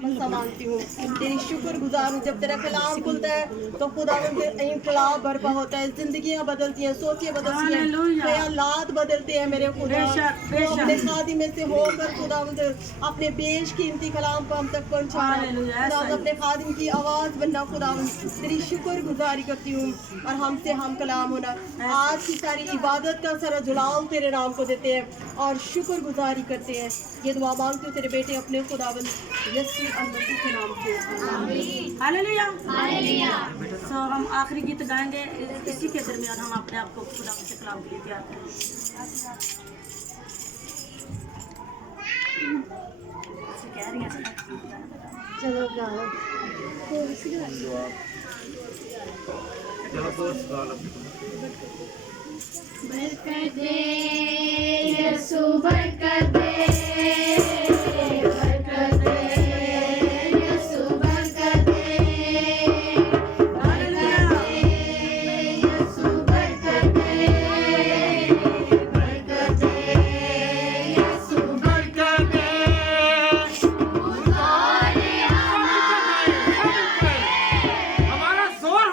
मानती हूँ, तेरी शुक्र गुजार हूँ। जब तेरा कलाम खुलता है तो खुदावंद इंकलाब बर्पा होता है, जिंदगियाँ बदलती हैं, सोचें बदलती हैं, ख्यालात बदलते हैं। मेरे खुदा तो अपने खादी में से होकर खुदावंद अपने बेशकीमती कलाम को हम तक पहुँचाना। खुदावंद अपने खादिम की आवाज़ बनना। खुदावंद तेरी शुक्र गुजारी करती हूँ और हमसे हम कलाम होना। आज की सारी इबादत का सारा जुलाव तेरे नाम को देते हैं और शुक्र गुजारी करते हैं। ये दुआ मांगते हो तेरे बेटे अपने खुदावंद यीशु मसीह के नाम से, आमीन। Hallelujah hallelujah. सो हम आखिरी गीत गाएंगे, इसी के दरमियान हम अपने आप को खुदा से कलाम के लिए तैयार करें। कह रही हैं चलो गाओ। बरकत दे यीशु, बरकत दे, बरकत दे यीशु, बरकत दे, बरकत दे यीशु, बरकत दे, बरकत दे यीशु, बरकत दे। हमारा जोर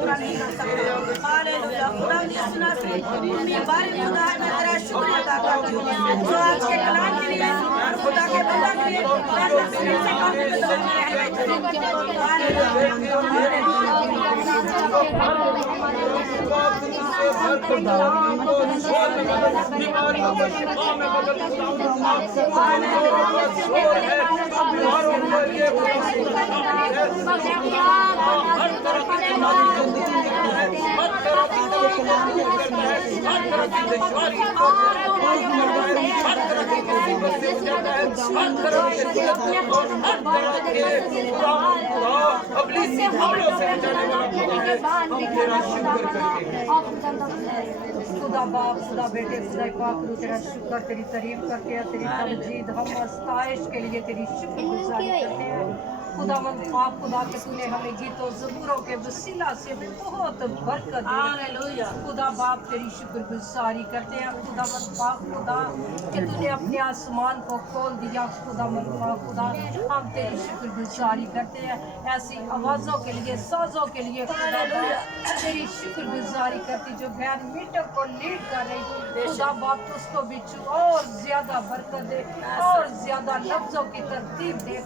पूरा नहीं कर सकता। हालेलुया। खुदा की सुना से उम्मीद बारी खुदा है, मैं तेरा शुक्र अदा करती हूँ। तो आज के कलाम के लिए और खुदा के बंदा के लिए मैं तस्वीर से काफी बीमारियों को शिफा में बदलता हूँ। बीमारों को ये हर तरह की बीमारी जिंदगी में है, हर तरह की दुश्वारी करता है, हर तरह की दुश्वारी हर तरह की मुसीबत से गुजरता है, हर तरह के दुख और हर तरह के अबलीसी हमलों से बचाने वाला खुदा है। हम तेरा शुक्र करते हैं। खुदा बाप, खुदा बेटे, खुदा पाक, तेरा शुक्र, तेरी तारीफ करते हैं, तेरी तमजीद हम आस्ताइश के लिए तेरी शुक्रगुजारी करते हैं। खुदावंद पाक खुदा के तूने हमें गीतों ज़बूरों के वसीला से बहुत बरकत दी। खुदा बाप तेरी शुक्रगुजारी करते हैं। खुदावंद पाक खुदा कि तूने अपने आसमान को खोल दिया। खुदावंद पाक खुदा हम तेरी शुक्रगुजारी करते हैं। ऐसी आवाज़ों के लिए, साजों के लिए खुदा बाप तेरी शुक्रगुजारी करती जो बैन मीटर को लीड कर रही। खुदा बाप उसको भी और ज़्यादा बरकत दे और ज़्यादा लफ्ज़ों की तरतीब दे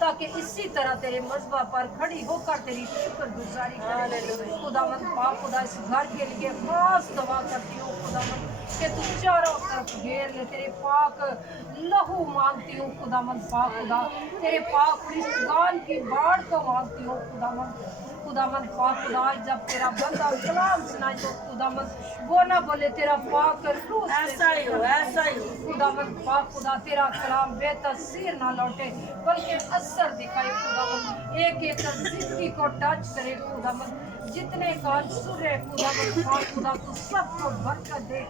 ताकि इसी तरह तेरे मज़बा पर खड़ी होकर तेरी शुक्रगुजारी करे। खुदावंद पाक खुदा इस घर के लिए खास दुआ करती हूँ खुदावंद कि तू चारों तरफ घेर ले। तेरे पाक लहू मांगती हूँ खुदावंद पाक खुदा, तेरे पाक फरिश्तगान की बाढ़ को मांगती हूँ खुदावंद पाक खुदा। जब तेरा बंदा कलाम सुनाए तो खुदावंद वो ना बोले तेरा पाक रूह ऐसा ही हो, ऐसा ही हो। खुदावंद पाक खुदा तेरा कलाम बेतसीर ना लौटे बल्कि असर दिखाए खुदावंद, एक एक जिंदगी को टच करे खुदावंद। जितने कान सुन रहे खुदावंद पाक खुदा तू सबको बरकत दे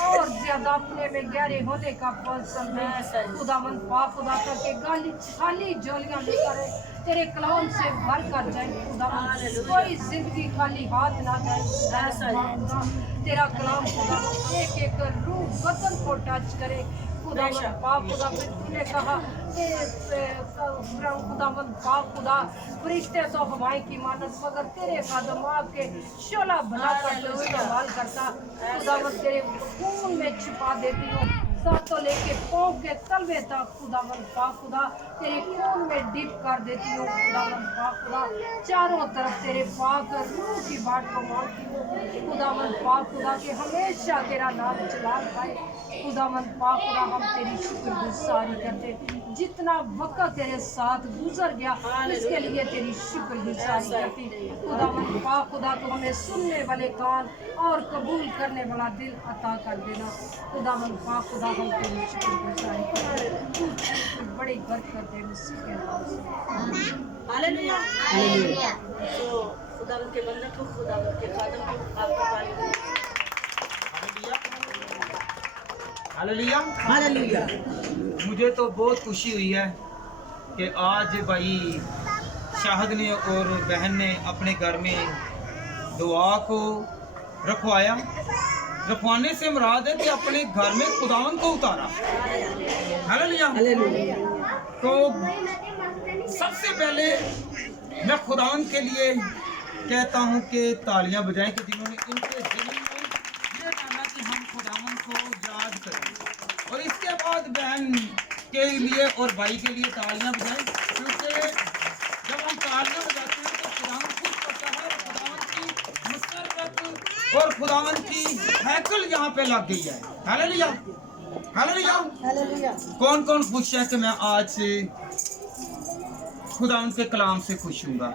और ज्यादा अपने में गहरे होने का फल दे खुदावंद पाक खुदा करके गाली खाली झोलियां लेकर तेरे कलाम से भर कर जाए खुदावंद। कोई जिंदगी खाली हाथ ना जाए खुदा। तेरा कलाम खुदावंद एक एक रूह बदन को टच करे खुदावंद पाक खुदा। फिर तूने कहा खुदावंद पाक खुदा फरिश्ते तो हवाएं की मानत मगर तेरे कदम आपके शोला बनाकर तो इस्तेमाल करता खुदावंद। तेरे खून में छुपा देती हूँ तो लेके पाँव के तलवे तक खुदावंद पाक खुदा तेरे खून में डिप कर देती हूँ खुदावंद पाक खुदा। चारों तरफ तेरे पाक रूह की बाट को मांगती हूँ खुदावंद पाक खुदा कि हमेशा तेरा नाम चला पाए खुदावंद पाक खुदा। हम तेरी शुक्रगुजारी करते जितना वक्त तेरे साथ गुजर गया इसके लिए तेरी शुक्रगुजारी करती खुदावंद पाक खुदा। तो हमें सुनने वाले कान और कबूल करने वाला दिल अता कर देना खुदावंद पाक खुदा। हम तेरी शुक्रगुजारी करते बड़ी बरकत दे मसीह के नाम से। हालेलुया। तो खुदावंद के बंदे को, खुदावंद के खादम को आपका तारीफ। हालेलुया। हालेलुया। मुझे तो बहुत खुशी हुई है कि आज भाई शाहद ने और बहन ने अपने घर में दुआ को रखवाया। रखवाने से मुराद है कि अपने घर में खुदावन को उतारा। हालेलुया। तो सबसे पहले मैं खुदावन के लिए कहता हूँ कि तालियां बजाएं कि जिन्होंने इनके दिल में ये माना कि हम खुदावन को याद करें। और इसके बाद बहन के लिए और भाई के लिए तालियां बजाएं क्योंकि जब हम तालियां बजाते हैं तो खुदावन खुश करता है। खुदावन की मुसरत और खुदावन की हैकल यहाँ पे लग गई है। हालेलुया। हालेलुया। कौन कौन खुश है कि मैं आज से खुदावन के कलाम से खुश हूँगा।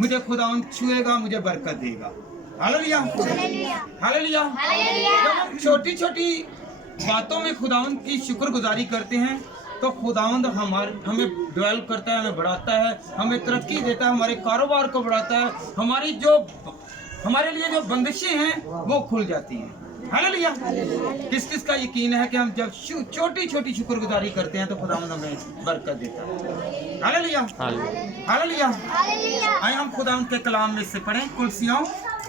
मुझे खुदावन छुएगा, मुझे बरकत देगा। हालेलुया। हालेलुया। जब हम छोटी छोटी बातों में खुदावन की शुक्रगुजारी करते हैं तो खुदावंद हमें डेवलप करता है, हमें बढ़ाता है, हमें तरक्की देता है, हमारे कारोबार को बढ़ाता है, हमारे लिए जो बंदिशें हैं वो खुल जाती हैं। हालेलुया। किस किस का यकीन है कि हम जब छोटी छोटी शुक्रगुजारी करते हैं तो खुदावंद हमें बरकत देता है। हालेलुया। हालेलुया। आइए हम खुदावंद के कलाम में से पढ़ें। कुलसियों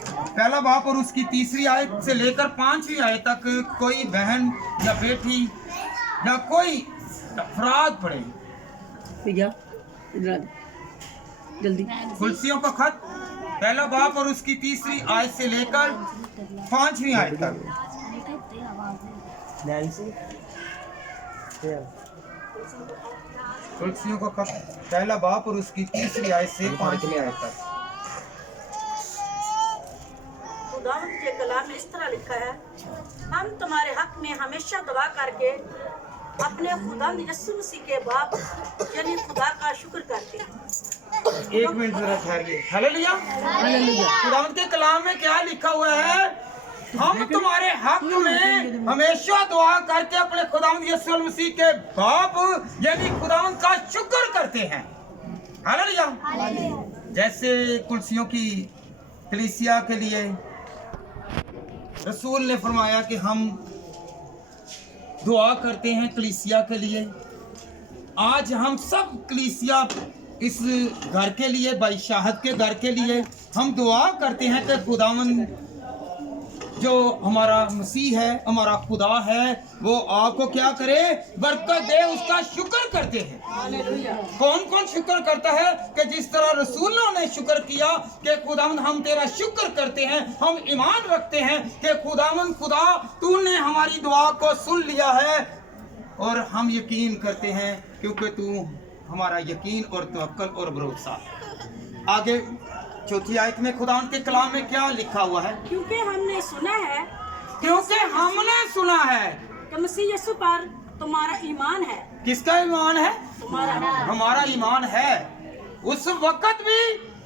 पहला बाप और उसकी 3री आयत से लेकर 5वीं आयत तक कोई बहन या बेटी या कोई अफराद पढ़े। जल्दी। कुलसियों का खत पहला बाप और उसकी तीसरी आयत से लेकर 5वीं आयत तक। कुलसियों का पहला बाप और उसकी तीसरी आयत से 5वीं आयत तक। खुदावंद के कलाम में इस तरह लिखा है, हम तुम्हारे हक में हमेशा दुआ करके अपने खुदावंद यीशु मसीह के बाप यानी खुदा का शुक्र करते हैं। एक मिनट जरा ठहरिए। हालेलुया। खुदावंद के कलाम में क्या लिखा हुआ है? हम तुम्हारे हक में हमेशा दुआ करके अपने खुदावंद यीशु मसीह के बाप यानी खुदावंद का शुक्र करते हैं। हालेलुया। जैसे कुलसियों की कलीसिया के लिए रसूल ने फरमाया कि हम दुआ करते हैं कलीसिया के लिए। आज हम सब कलीसिया इस घर के लिए, भाई शाहद के घर के लिए हम दुआ करते हैं कि खुदावंद जो हमारा मसीह है, हमारा खुदा है, वो आपको क्या करे? बरकत दे। उसका शुक्र करते हैं। कौन कौन शुक्र करता है? कि जिस तरह रसूलों ने शुक्र किया कि खुदावंद हम तेरा शुक्र करते हैं, हम ईमान रखते हैं कि खुदावंद खुदा तूने हमारी दुआ को सुन लिया है, और हम यकीन करते हैं क्योंकि तू हमारा यकीन और तवक्कुल और भरोसा। आगे चौथी आयत में खुदावंद के कलाम में क्या लिखा हुआ है? क्योंकि हमने सुना है कि मसीह यीशु पर तुम्हारा ईमान है। किसका ईमान है? तुम्हारा। हमारा ईमान है। उस वक्त भी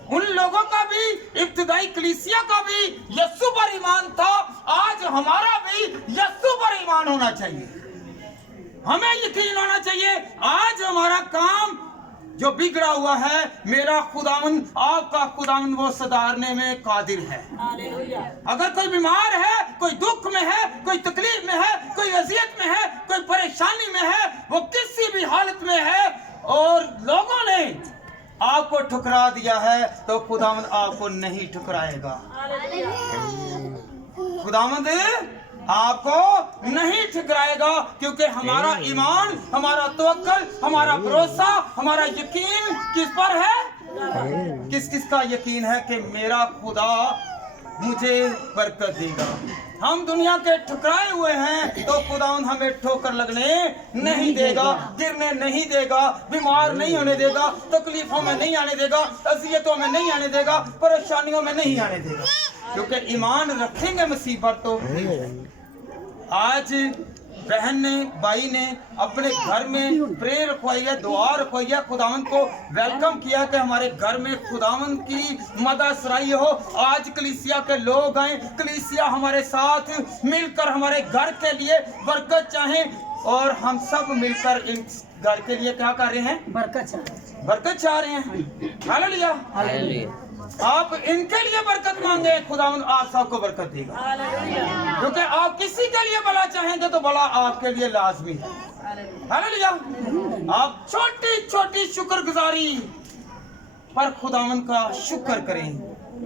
उन लोगों का भी, इब्तिदाई कलीसिया का भी यीशु पर ईमान था। आज हमारा भी यीशु पर ईमान होना चाहिए। हमें यकीन होना चाहिए आज हमारा काम जो बिगड़ा हुआ है, मेरा खुदावंद, आपका खुदावंद वो सुधारने में कादिर है। हालेलुया। अगर कोई बीमार है, कोई दुख में है, कोई तकलीफ में है, कोई अजियत में है, कोई परेशानी में है, वो किसी भी हालत में है और लोगों ने आपको ठुकरा दिया है, तो खुदावंद आपको नहीं ठुकराएगा। खुदावंद आपको नहीं ठुकराएगा, क्योंकि हमारा ईमान, हमारा तवक्कुल, हमारा भरोसा, हमारा यकीन किस पर है? किस किस का यकीन है कि मेरा खुदा मुझे बरकत देगा। हम दुनिया के ठुकराए हुए हैं, तो खुदावंद हमें ठोकर लगने नहीं देगा, गिरने नहीं देगा, बीमार नहीं होने देगा, तकलीफों में नहीं आने देगा, अजियतों में नहीं आने देगा, परेशानियों में नहीं आने देगा, क्योंकि ईमान रखेंगे मसीह पर। तो आज बहन ने, भाई ने अपने घर में प्रेयर रखवाई है, दुआ रखवाई है, खुदावंद को वेलकम किया कि हमारे घर में खुदावंद की मदद सराही हो। आज कलीसिया के लोग आए, कलीसिया हमारे साथ मिलकर हमारे घर के लिए बरकत चाहें, और हम सब मिलकर इस घर के लिए क्या कर रहे हैं? बरकत चाह रहे हैं। हालेलुया। आप इनके लिए बरकत मांगे, खुदावंद आप सबको बरकत देगा, क्योंकि आप किसी के लिए भला चाहेंगे तो भला आपके लिए लाजमी है। हालेलुया। आप छोटी छोटी शुक्रगुजारी पर खुदावंद का शुक्र करें।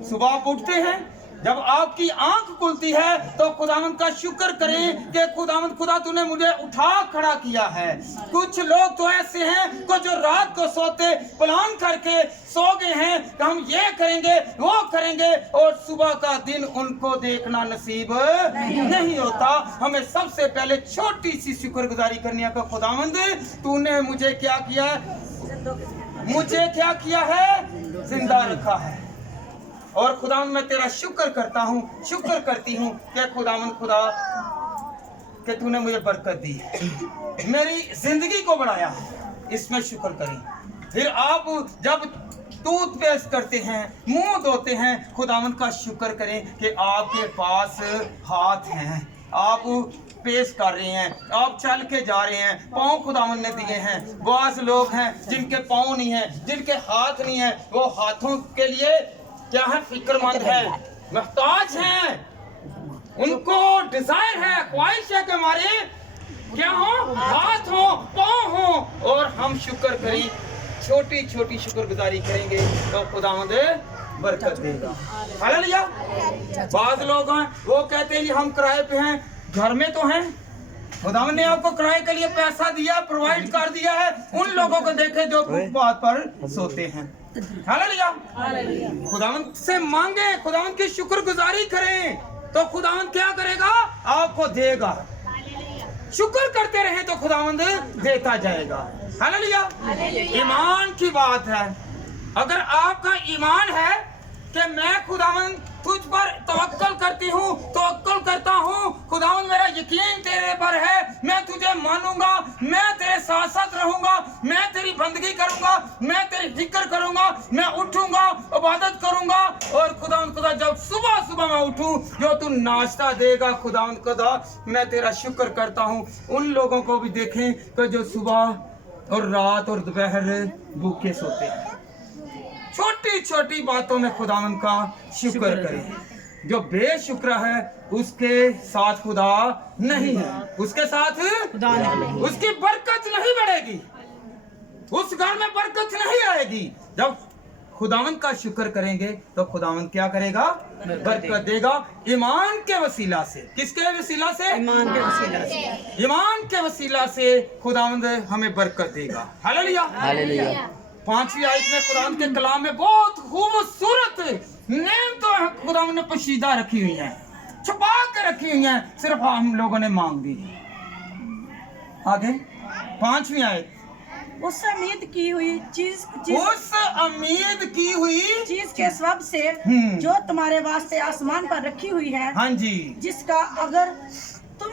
सुबह आप उठते हैं, जब आपकी आंख खुलती है तो खुदावंद का शुक्र करें कि खुदावंद खुदा तूने मुझे उठा खड़ा किया है। कुछ लोग तो ऐसे हैं को जो रात को सोते प्लान करके सो गए हैं कि हम ये करेंगे वो करेंगे, और सुबह का दिन उनको देखना नसीब नहीं होता। हमें सबसे पहले छोटी सी शुक्रगुजारी करनी है कि खुदावंद तूने मुझे क्या किया है? मुझे क्या किया है? जिंदा रखा है। और खुदावंद मैं तेरा शुक्र करता हूँ, शुक्र करती हूँ कि खुदावंद खुदा कि तूने मुझे बरकत दी है, मेरी जिंदगी को बढ़ाया, इसमें शुक्र करें। फिर आप जब टूथपेस्ट करते हैं, मुंह धोते हैं, खुदावंद का शुक्र करें कि आपके पास हाथ हैं, आप पेश कर रहे हैं, आप चल के जा रहे हैं, पाँव खुदावंद ने दिए हैं। बहुत लोग हैं जिनके पाँव नहीं है, जिनके हाथ नहीं है, वो हाथों के लिए क्या है? फिक्रमंद है, मोहताज हैं, उनको डिजायर है, ख्वाहिश है कि हमारे क्या हो? हाथ हो, पाँव हो, और हम शुक्र करें, छोटी छोटी शुक्रगुजारी करेंगे तो खुदावंद बरकत देगा। हालेलुया। बाद लोग हैं वो कहते हैं हम किराए पे हैं, घर में तो हैं, खुदावंद ने आपको किराए के लिए पैसा दिया, प्रोवाइड कर दिया है। उन लोगों को देखे जो फुटपाथ पर सोते हैं। हालेलुया। खुदावंद से मांगे, खुदावंद की शुक्रगुजारी करें तो खुदावंद क्या करेगा? आपको देगा। शुक्र करते रहे तो खुदावंद देता जाएगा। हालेलुया। ईमान की बात है। अगर आपका ईमान है कि मैं खुदावंद तुझ पर तवक्कल करती हूँ, तवक्कल करता हूँ, खुदावंद मेरा यकीन तेरे पर है, मैं तुझे मानूंगा, मैं तेरे साथ साथ रहूंगा, मैं तेरी बंदगी करूंगा, मैं तेरी फिक्र करूंगा, मैं उठूंगा, इबादत करूंगा। और खुदावंद खुदा जब सुबह सुबह मैं उठूं, जो तू नाश्ता देगा खुदावंद खुदा, मैं तेरा शुक्र करता हूँ। उन लोगों को भी देखें कि जो सुबह और रात और दोपहर भूखे सोते हैं। छोटी छोटी बातों में खुदावंद का शुक्र करें। जो बेशुक्र है उसके साथ खुदा नहीं है, उसके साथ खुदा नहीं, उसकी बरकत नहीं बढ़ेगी, उस घर में बरकत नहीं आएगी। जब खुदावंद का शुक्र करेंगे तो खुदावंद क्या करेगा? बरकत देगा। ईमान के वसीला से। किसके वसीला से? ईमान के वसीला से। ईमान के वसीला से खुदावंद हमें बरकत देगा। हालेलुया। हालेलुया। 5वीं आयत में खुदावंद के कलाम में बहुत खूबसूरत नेमतों तो खुदावंद ने पोशीदा रखी हुई हैं, छुपा के रखी हुई हैं, सिर्फ हम लोगों ने मांग दी। आगे 5वीं आयत। उस उम्मीद की हुई चीज उस उम्मीद की हुई चीज के सबब से जो तुम्हारे वास्ते आसमान पर रखी हुई है, हाँ जी, जिसका अगर तुम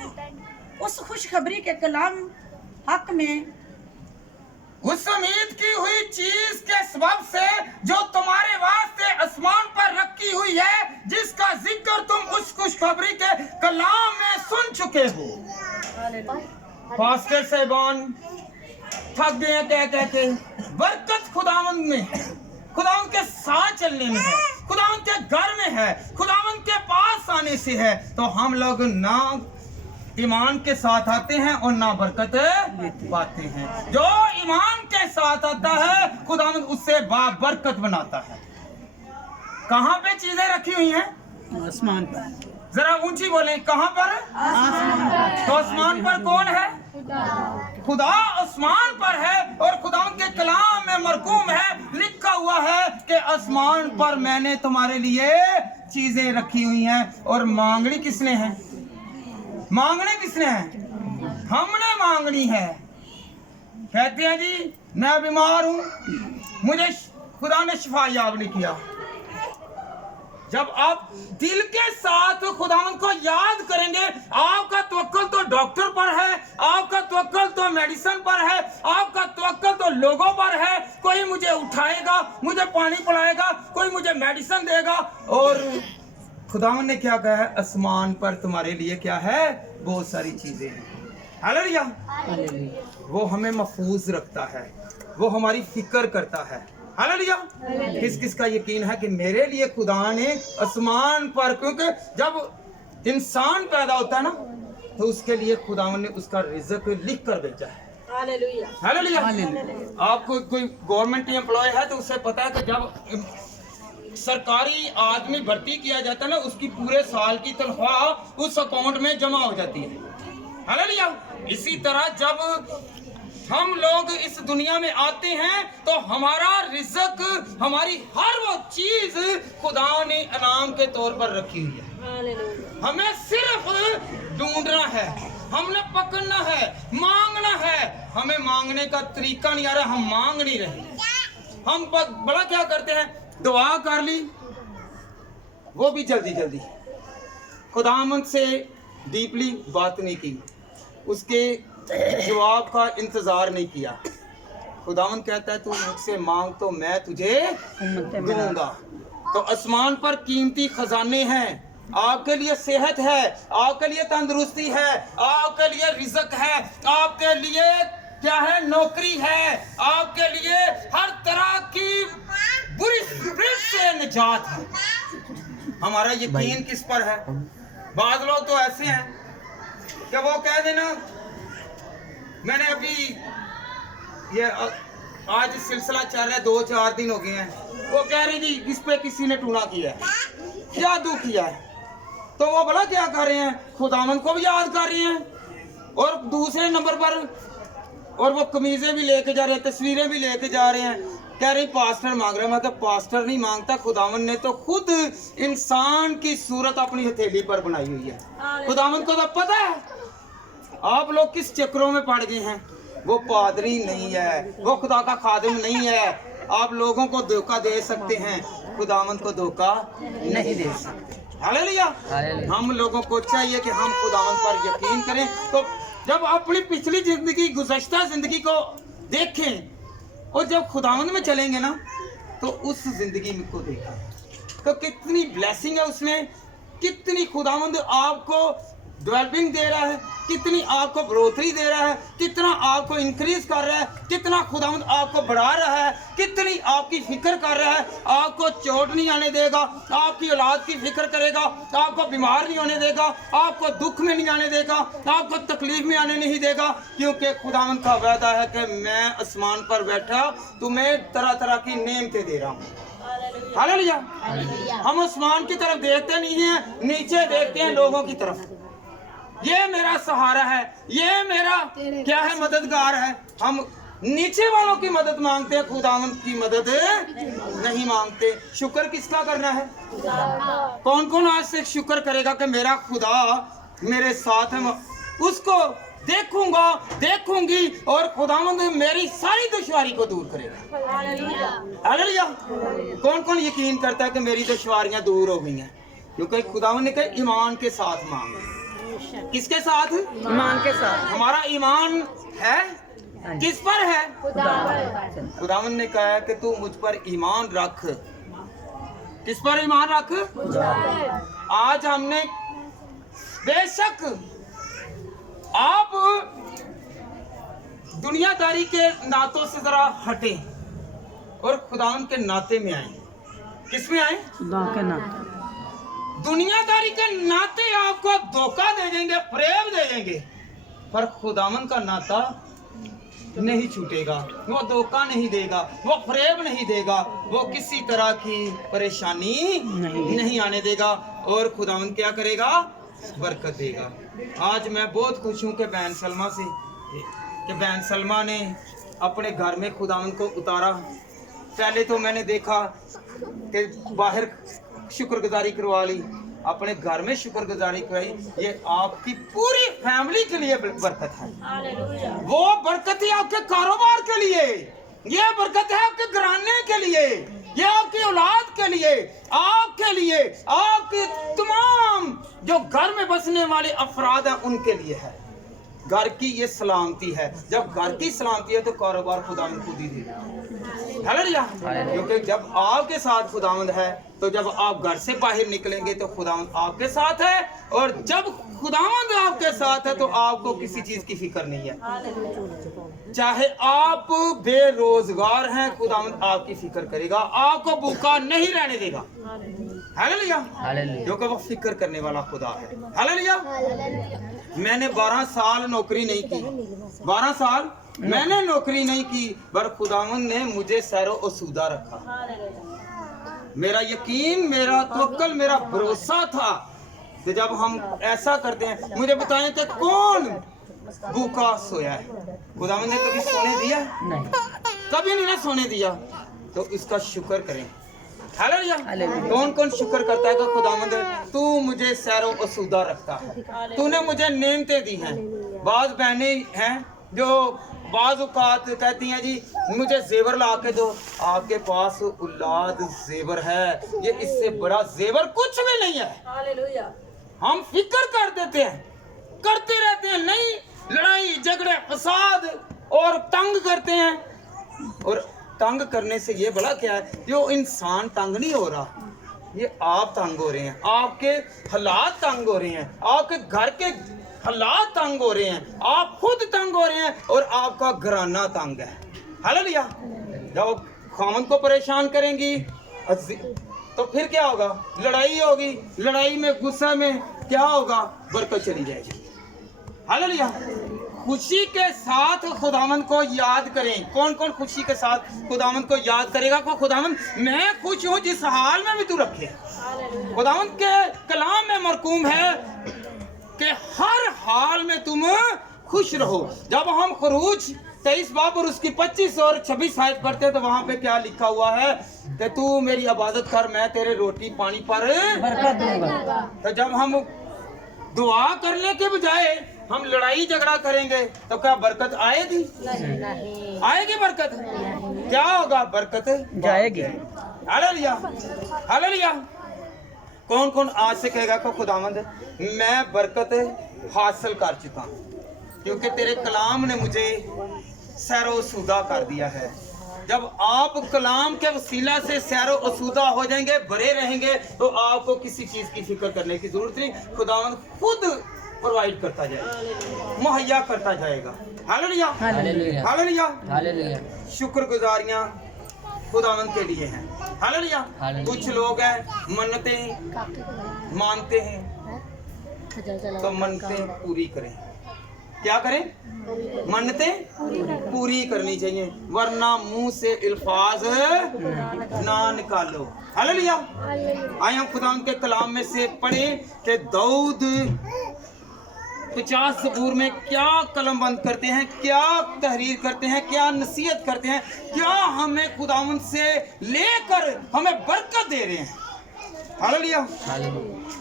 उस खुशखबरी के कलाम हक में, उस उम्मीद की हुई चीज के सबब से जो तुम्हारे वास्ते आसमान पर रखी हुई है, जिसका जिक्र तुम उस खुशखबरी के कलाम में सुन चुके हो। पास्टर साहिबान थक गए कह कह के। बरकत खुदावंद में है, खुदावंद के साथ चलने में है, खुदावंद के घर में है, खुदावंद के पास आने से है। तो हम लोग ना ईमान के साथ आते हैं और ना बरकत पाते हैं। जो ईमान के साथ आता है खुदावंद उससे बरकत बनाता है। कहाँ पे चीजें रखी हुई हैं? आसमान पर। जरा ऊंची बोले, कहाँ पर? आसमान पर। तो आसमान पर कौन है? खुदा आसमान पर है। और खुदावंद के कलाम में मरकूम है, लिखा हुआ है कि आसमान पर मैंने तुम्हारे लिए चीजें रखी हुई हैं। और मांगनी किसने है? मांगने किसने है? हमने मांगनी है। कहते हैं जी मैं बीमार हूं, मुझे खुदा ने शिफा याब नहीं किया। जब आप दिल के साथ खुदावंद को याद करेंगे, आपका तवक्कुल तो डॉक्टर पर है, आपका तवक्कुल तो मेडिसिन पर है, आपका तवक्कुल तो लोगों पर है। कोई मुझे उठाएगा, मुझे पानी पिलाएगा, कोई मुझे मेडिसिन देगा। और खुदावंद ने क्या कहा है? आसमान पर तुम्हारे लिए क्या है? बहुत सारी चीजें हैं। हालेलुया। वो हमें महफूज रखता है, वो हमारी फिक्र करता है। हालेलुया। किस किस का यकीन है कि मेरे लिए खुदा ने आसमान पर, क्योंकि जब इंसान पैदा होता है ना तो उसके लिए खुदावंद ने उसका रिज़्क लिख कर भेजा है। हालेलुया। हालेलुया। आपको कोई गवर्नमेंट एम्प्लॉय है तो उसे पता है कि जब सरकारी आदमी भर्ती किया जाता है ना, उसकी पूरे साल की तनख्वाह उस अकाउंट में जमा हो जाती है। हालेलुया। इसी तरह जब हम लोग इस दुनिया में आते हैं तो हमारा रिज़्क, हमारी हर वो चीज खुदा ने इनाम के तौर पर रखी हुई है। हमें सिर्फ ढूंढना है, हमने पकड़ना है, मांगना है। हमें मांगने का तरीका नहीं आ रहा, हम मांग नहीं रहे। हम बड़ा क्या करते हैं, दुआ कर ली, वो भी जल्दी जल्दी, खुदावंद से डीपली बात नहीं की, उसके जवाब का इंतजार नहीं किया। खुदावंद कहता है तू मुझसे मांग तो मैं तुझे दूंगा। तो आसमान पर कीमती खजाने हैं। आपके लिए सेहत है, आपके लिए तंदुरुस्ती है, आपके लिए रिज़्क है, आपके लिए क्या है? नौकरी है, आपके लिए हर तरह की बुरी स्पिरिट से निजात है। हमारा यकीन किस पर है? बाद लोग तो ऐसे हैं कि वो कह देना, मैंने अभी ये आज सिलसिला चल रहा है, 2-4 दिन हो गए हैं, वो कह रही जी इस पे किसी ने टूना किया है, जादू किया है। तो वो भला क्या कर रहे हैं? खुदावंद को भी याद कर रहे हैं और दूसरे नंबर पर और वो कमीजें भी लेके जा रहे हैं, तस्वीरें भी लेके जा रहे हैं, कह रही पास्टर मांग रहा है। मैं तो पास्टर नहीं मांगता, खुदावन ने तो खुद इंसान की सूरत अपनी हथेली पर बनाई हुई है। खुदावन को तो पता है आप लोग किस चक्रों में पड़ गए हैं। वो पादरी नहीं है, वो खुदा का खादिम नहीं है। आप लोगों को धोखा दे सकते हैं, खुदावन को धोखा नहीं दे सकते। हालेलुया। हम लोगों को चाहिए कि हम खुदावन पर यकीन करें। तो जब अपनी पिछली जिंदगी, गुज़श्ता जिंदगी को देखें और जब खुदावंद में चलेंगे ना, तो उस जिंदगी में को देखें तो कितनी ब्लेसिंग है उसमें, कितनी खुदावंद आपको डेवलपिंग दे रहा है, कितनी आपको बढ़ोतरी दे रहा है, कितना आपको इंक्रीज कर रहा है, कितना खुदावंद आपको बढ़ा रहा है, कितनी आपकी फिक्र कर रहा है। आपको चोट नहीं आने देगा, आपकी औलाद की फिक्र करेगा, आपको बीमार नहीं होने देगा, आपको दुख में नहीं आने देगा, आपको तकलीफ में आने नहीं देगा, क्योंकि खुदावंद का वादा है कि मैं आसमान पर बैठा तुम्हें तरह तरह की नेमतें दे रहा हूँ। हालेलुया। हम आसमान की तरफ देखते नहीं हैं, नीचे देखते हैं लोगों की तरफ। ये मेरा सहारा है, ये मेरा क्या है, मददगार है। हम नीचे वालों की मदद मांगते हैं, खुदावंद की मदद नहीं मांगते। शुक्र किसका करना है? कौन कौन आज से शुक्र करेगा कि मेरा खुदा मेरे साथ है, उसको देखूंगा, देखूंगी और खुदावंद मेरी सारी दुश्वारी को दूर करेगा। हालेलुया। कौन कौन यकीन करता है कि मेरी दुश्वारियां दूर हो गई हैं? क्योंकि खुदावंद ने कहा ईमान के साथ मांगे। किसके साथ? ईमान के साथ। हमारा ईमान है किस पर है? खुदावंद ने कहा है कि तू मुझ पर ईमान रख। किस पर ईमान रख? आज हमने बेशक आप दुनियादारी के नातों से जरा हटे और खुदावंद के नाते में आए। किस में आए? खुदा के नाते। दुनियादारी के नाते आपको धोखा दे देंगे, फरेब दे देंगे, पर खुदावंद का नाता नहीं छूटेगा। वो धोखा नहीं देगा, वो फरेब नहीं देगा, वो किसी तरह की परेशानी नहीं आने देगा, और खुदावंद क्या करेगा? बरकत देगा। आज मैं बहुत खुश हूँ कि बहन सलमा से, कि बहन सलमा ने अपने घर में खुदावंद को उतारा। पहले तो मैंने देखा कि बाहर शुक्रगुजारी करवा ली, अपने घर में शुक्रगुजारी कराई। ये आपकी पूरी फैमिली के लिए बरकत है। वो बरकत है आपके कारोबार के लिए, ये बरकत है आपके घराने के लिए, ये आपकी औलाद के लिए, आपके लिए, आपके तमाम जो घर में बसने वाले अफराद हैं उनके लिए है। घर की ये सलामती है। जब घर की सलामती है तो कारोबार खुदावंद खुद ही देगा। हालेलुया। क्योंकि जब आपके साथ खुदावंद है, तो जब आप घर से बाहर निकलेंगे तो खुदावंद आपके साथ है, और जब खुदावंद आपके साथ है तो आपको किसी चीज की फिक्र नहीं है। चाहे आप बेरोजगार हैं, खुदावंद आपकी फिक्र करेगा, आपको भूखा नहीं रहने देगा। हालेलुया। क्योंकि वो फिक्र करने वाला खुदा है। हालेलुया। मैंने 12 साल नौकरी नहीं की, 12 साल मैंने नौकरी नहीं की, पर खुदावंद ने मुझे सैरो ओसूदा रखा। मेरा यकीन, मेरा तवक्कुल, मेरा भरोसा था कि जब हम ऐसा करते हैं, मुझे बताएं कि कौन भूखा सोया है? खुदावंद ने कभी सोने दिया? नहीं, कभी नहीं ना सोने दिया। तो इसका शुक्र करें। हालेलुया। कौन कौन शुक्र करता है कि खुदावंद तू मुझे सैरो ओसूदा रखता है, तूने मुझे नेमतें दी हैं। बाज बहनें हैं जो बाज औकात कहती हैं जी मुझे जेवर ला के दो। आपके पास औलाद जेवर है, ये इससे बड़ा जेवर कुछ भी नहीं है। हालेलुया। हम फिक्र कर देते हैं, करते रहते हैं, नहीं लड़ाई झगड़े फसाद और तंग करते हैं। और तंग करने से ये बड़ा क्या है, जो इंसान तंग नहीं हो रहा, ये आप तंग हो रहे हैं, आपके हालात तंग हो रहे हैं, आपके घर के हालात तंग हो रहे हैं, आप खुद तंग हो रहे हैं और आपका घराना तंग है। हालेलुया। जब खामन को परेशान करेंगी तो फिर क्या होगा? लड़ाई होगी, लड़ाई में गुस्सा में क्या होगा? बरकत चली जाएगी। हालेलुया। खुशी के साथ खुदावंद को याद करें। कौन कौन खुशी के साथ खुदावंद को याद करेगा? को खुदावंद मैं खुश हूँ जिस हाल में भी तू रखे। खुदावंद के कलाम में मरकूम है कि हर हाल में तुम खुश रहो। जब हम खरूज 23 बाब और उसकी 25 और 26 आयत पढ़ते हैं तो वहां पे क्या लिखा हुआ है कि तू मेरी इबादत कर, मैं तेरे रोटी पानी पर बरकत दूंगा। तो जब हम दुआ करने के बजाय हम लड़ाई झगड़ा करेंगे तो क्या बरकत आएगी? नहीं आएगी बरकत? क्या होगा? बरकत जाएगी। Hallelujah, hallelujah. कौन कौन आज से कहेगा कि खुदावंद मैं बरकत हासिल कर चुका हूं, क्योंकि तेरे कलाम ने मुझे सैरो सूदा कर दिया है। जब आप कलाम के वसीला से सैरो असूदा हो जाएंगे, भरे रहेंगे, तो आपको किसी चीज की फिक्र करने की जरूरत नहीं। खुदावंद खुद प्रोवाइड करता जाएगा, मुहैया करता जाएगा। Hallelujah, hallelujah, hallelujah, hallelujah. शुक्रगुजारियां खुदावंद के लिए हैं। हालेलुया। हालेलुया। कुछ लोग हैं मन्नतें मानते हैं तो मन्नतें पूरी करें। क्या करें? मन्नतें पूरी करनी चाहिए, वरना मुंह से अल्फाज ना निकालो। हालेलुया। आए हम खुदावंद के कलाम में से पढ़े कि दाऊद 50 ज़बूर में क्या कलम बंद करते हैं, क्या तहरीर करते हैं, क्या नसीहत करते हैं, क्या हमें खुदावंद से लेकर हमें बरकत दे रहे हैं। हालेलुया।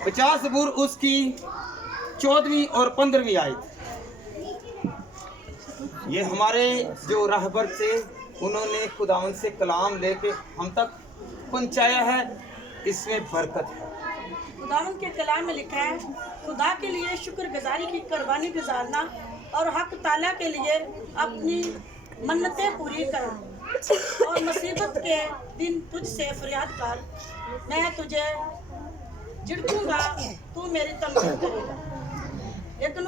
50 ज़बूर उसकी 14वीं और 15वीं आयत। ये हमारे जो राहबर थे उन्होंने खुदावंद से कलाम लेके हम तक पहुंचाया है, इसमें बरकत है। खुदावंद के कलाम में लिखा है, खुदा के लिए शुक्रगुजारी की कुर्बानी गुजारना और हक ताला के लिए अपनी मन्नतें पूरी करना और मुसीबत के दिन तुझसे फरियाद कर, मैं तुझे झिड़कूंगा, तू मेरी तमदीद करेगा। लेकिन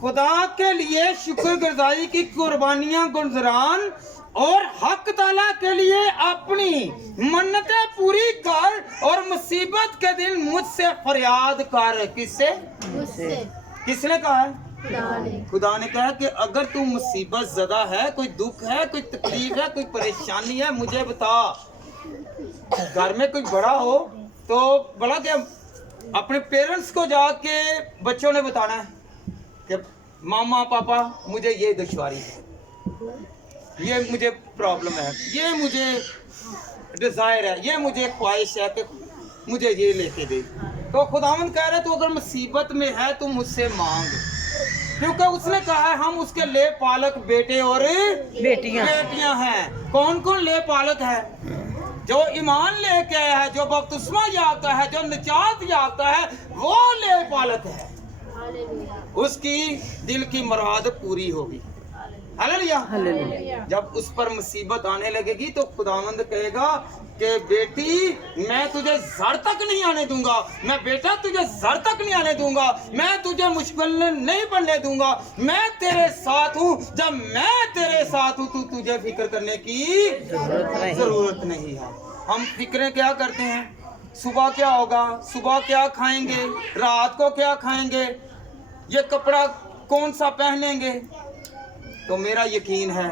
खुदा के लिए शुक्रगुजारी की कुर्बानियां गुजरान और हक ताला के लिए अपनी मन्नतें पूरी कर और मुसीबत के दिन मुझसे फरियाद कर। किससे? किसने कहा है? खुदा ने कहा कि अगर तू मुसीबत ज़दा है, कोई दुख है, कोई तकलीफ है, कोई परेशानी है, मुझे बता। घर में कोई बड़ा हो तो बड़ा क्या अपने पेरेंट्स को जाके बच्चों ने बताना है कि मामा पापा मुझे ये दुश्वारी है, ये मुझे प्रॉब्लम है, ये मुझे डिज़ायर है, ये मुझे ख्वाहिश है कि मुझे ये लेके दे। तो खुदावंद कह रहे तो अगर मुसीबत में है तो मुझसे मांग, क्योंकि उसने कहा है हम उसके ले पालक बेटे और बेटियां हैं। कौन कौन ले पालक है? जो ईमान लेके आया है, जो बपतिस्मा याफ्ता है, जो निजात याफ्ता है, वो ले पालक है। उसकी दिल की मुराद पूरी होगी। हालेलुया। जब उस पर मुसीबत आने लगेगी तो खुदावंद कहेगा कि बेटी मैं तुझे जड़ तक नहीं आने दूंगा, मैं बेटा तुझे जड़ तक नहीं आने दूंगा, मैं तुझे मुश्किल नहीं बनने दूंगा, मैं तेरे साथ हूँ। जब मैं तेरे साथ हूँ तो तुझे फिक्र करने की जरूरत नहीं है। हम फिक्रें क्या करते हैं? सुबह क्या होगा, सुबह क्या खाएंगे, रात को क्या खाएंगे, ये कपड़ा कौन सा पहनेंगे। तो मेरा यकीन है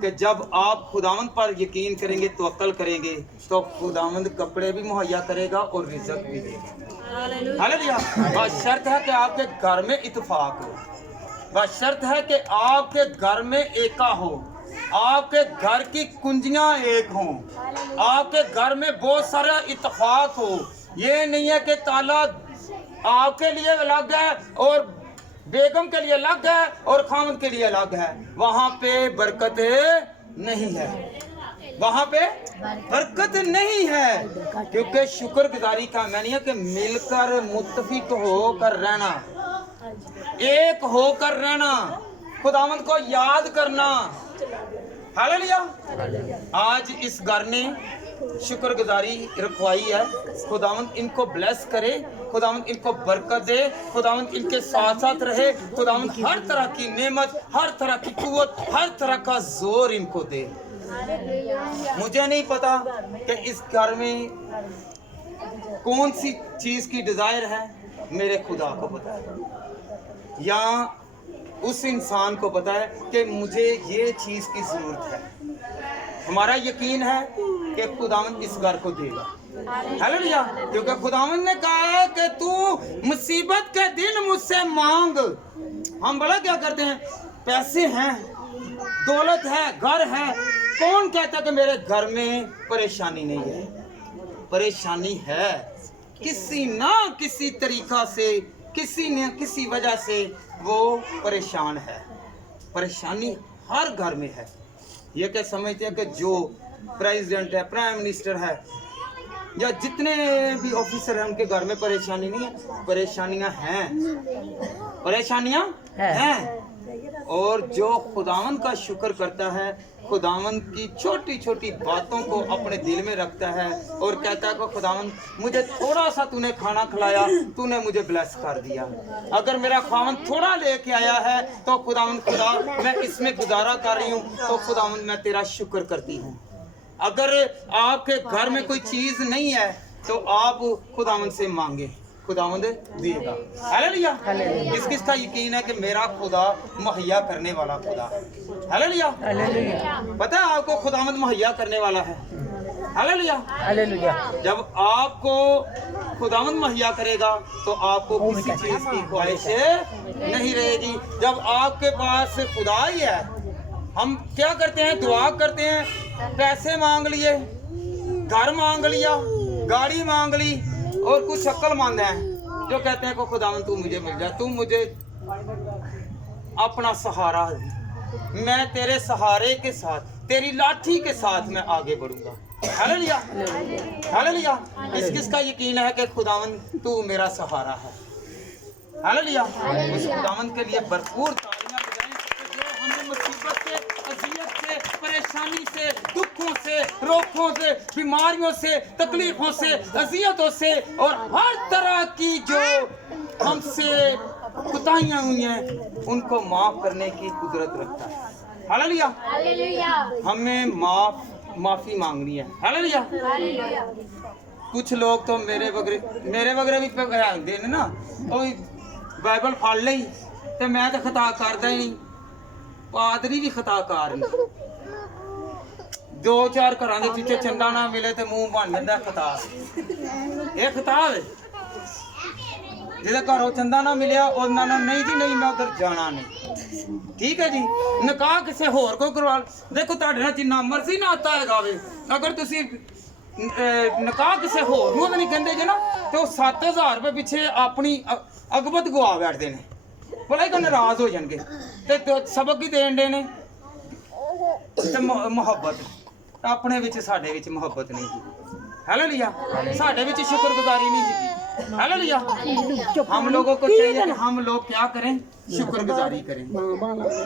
कि जब आप खुदावंद पर यकीन करेंगे, तवक्कल करेंगे, तो खुदावंद कपड़े भी मुहैया करेगा और रिज़्क़ भी देगा। हालेलुया। बस शर्त है कि आपके घर में इत्तेफाक हो, बस शर्त है कि आपके घर में एका हो, आपके घर की कुंजियां एक हों, आपके घर में बहुत सारा इत्तेफाक हो। ये नहीं है कि ताला आपके लिए अलग है और बेगम के लिए अलग है और खामद के लिए अलग है। वहां पे बरकत नहीं है, वहां पे बरकत नहीं है, क्योंकि शुक्रगुजारी का मानी है कि मिलकर मुत्तफिक होकर रहना, एक होकर रहना, खुदावंद को याद करना। हालेलुया। आज इस घर ने शुक्रगुजारी रखवाई है। खुदावंद इनको ब्लेस करे, खुदावंद इनको बरकत दे, खुदावंद इनके साथ साथ रहे, खुदावंद हर तरह की नेमत, हर तरह की कुव्वत, हर तरह का जोर इनको दे। मुझे नहीं पता कि इस घर में कौन सी चीज की डिजायर है, मेरे खुदा को पता है, या उस इंसान को पता है कि मुझे ये चीज की जरूरत है। हमारा यकीन है कि खुदावंद इस घर को देगा। हालेलुया। क्योंकि खुदावंद ने कहा है कि तू मुसीबत के दिन मुझसे मांग। हम बड़ा क्या करते हैं, पैसे हैं दौलत है, घर है। कौन कहता कि मेरे घर में परेशानी नहीं है? परेशानी है, किसी ना किसी तरीका से, किसी न किसी वजह से वो परेशान है। परेशानी हर घर में है। ये क्या समझते हैं कि जो प्रेसिडेंट है, प्राइम मिनिस्टर है, या जितने भी ऑफिसर हैं उनके घर में परेशानी नहीं है? परेशानियां हैं, परेशानियां हैं। और जो खुदावंद का शुक्र करता है, खुदावंद की छोटी छोटी बातों को अपने दिल में रखता है और कहता है कि खुदावंद मुझे थोड़ा सा तूने खाना खिलाया, तूने मुझे ब्लेस कर दिया। अगर मेरा खावंद थोड़ा लेके आया है तो खुदावंद खुदा मैं इसमें गुजारा कर रही हूँ, तो खुदावंद मैं तेरा शुक्र करती हूँ। अगर आपके घर में कोई चीज नहीं है तो आप खुदावंद से मांगे, खुदावंद देगा। हालेलुया। किस किस का यकीन है कि मेरा खुदा मुहैया करने वाला खुदा? हालेलुया। पता है आपको खुदावंद मुहैया करने वाला है। हालेलुया। जब आपको खुदावंद मुहैया करेगा तो आपको किसी चीज की ख्वाहिश नहीं रहेगी। जब आपके पास खुदा ही है, हम क्या करते हैं? दुआ करते हैं, पैसे मांग लिए, घर मांग लिया, गाड़ी मांग ली और कुछ अक्ल मांगते हैं जो कहते हैं को खुदावंद तू मुझे मिल जा, तू मुझे अपना सहारा दे, मैं तेरे सहारे के साथ, तेरी लाठी के साथ मैं आगे बढ़ूंगा। हालेलुया। हालेलुया। किस किस का यकीन है कि खुदावंद तू मेरा सहारा है? हालेलुया। उस खुदावंद के लिए भरपूर तालियां बजाएं जो हमें मुसीबत से, अज़ियत से, परेशानी से, दुखों से, रोगों से, बीमारियों से, तकलीफों से, अज़ियतों से और हर तरह की जो हमसे कुताहियां हुई हैं उनको माफ करने की कुदरत रखता है। हालेलुया। हमें माफी मांगनी है। हालेलुया। कुछ लोग तो मेरे वगैरह भी होंगे ने ना, कोई बाइबल फड़ ली तो मैं तो खता करदा ही नहीं, पादरी भी खता कर नहीं। दो चार घरां दे पिछे चंदा ना मिले तो मुंह बन जांदा खता। ये खता है जिहदे घरों चंदा ना मिलिया उन्हां ने नहीं जी नहीं मैं उधर जाना नहीं। ठीक है जी। निकाह किसी होर को करवा, देखो तुहाडे नाल जिन्ना मर्जी नाता हैगा वे, अगर तुसी निकाह किसी होर नूं नहीं कहंदे जे ना तो 7000 रुपए पिछे अपनी अगबत गवा बैठदे ने, भला ही नाराज हो जाणगे। ते सबक ही देण दे ने ते मुहब्बत अपने विच, साडे विच मुहब्बत नहीं जी। हालेलुया। साडे विच शुक्रगुजारी नहीं जी। हालेलुया। हम लोगों को चाहिए कि हम लोग क्या करें? शुक्रगुजारी करें।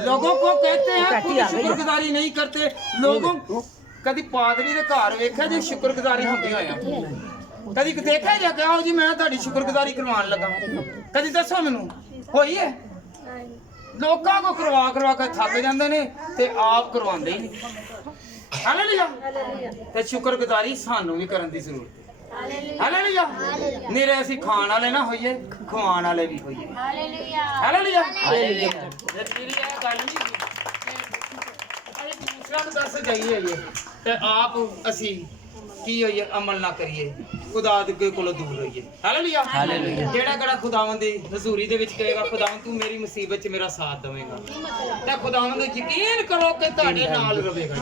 लोगों को कहते हैं कोई शुक्रगुजारी नहीं करते। लोगों कभी पादरी के घर वेख्या जी शुक्रगुजारी होंदी होया? कभी देखा या कि आओ जी मैं तुहाडी शुक्रगुजारी करवान लगा? कभी दसो मैनू होई है? लोगों को करवा के थक जाते ने ते आप करवांदे ही नहीं। हालेलुया। ते शुक्रगुजारी सानू भी करन दी जरूरत है। हालेलुया। निरे असी खाण वाले ना होइए, खवाण वाले भी होइए। हालेलुया। तेरी ये गल नहीं कि दूसरा नूं दस जाइए ते आप असी की होइए अमल ना करिए, खुदा दे कोलों दूर रहिए। हालेलुया। जेड़ा कड़ा खुदावंद दी हज़ूरी दे विच कहेगा खुदावंद तू मेरी मुसीबत च मेरा साथ देवेगा, ते खुदावंद यकीन करो कि तुहाडे नाल रहेगा,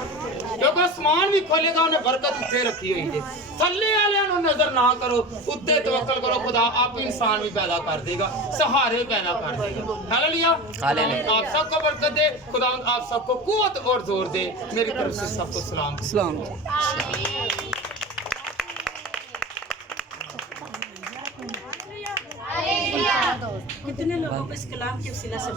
क्योंकि आसमान भी खोलेगा, उन्हें बरकत उत्ते रखी हुई है। थल्ले वालियां नूं नजर ना करो, उत्ते तवक्कल करो, खुदा आप इंसान भी पैदा कर देगा, सहारे पैदा कर देगा। हालेलुया। आप सबको बरकत दे, खुदावंद आप सबको कुव्वत और जोर दे। मेरी तरफ से सबको सलाम। कितने लोगों को इस कलाम के वसीला से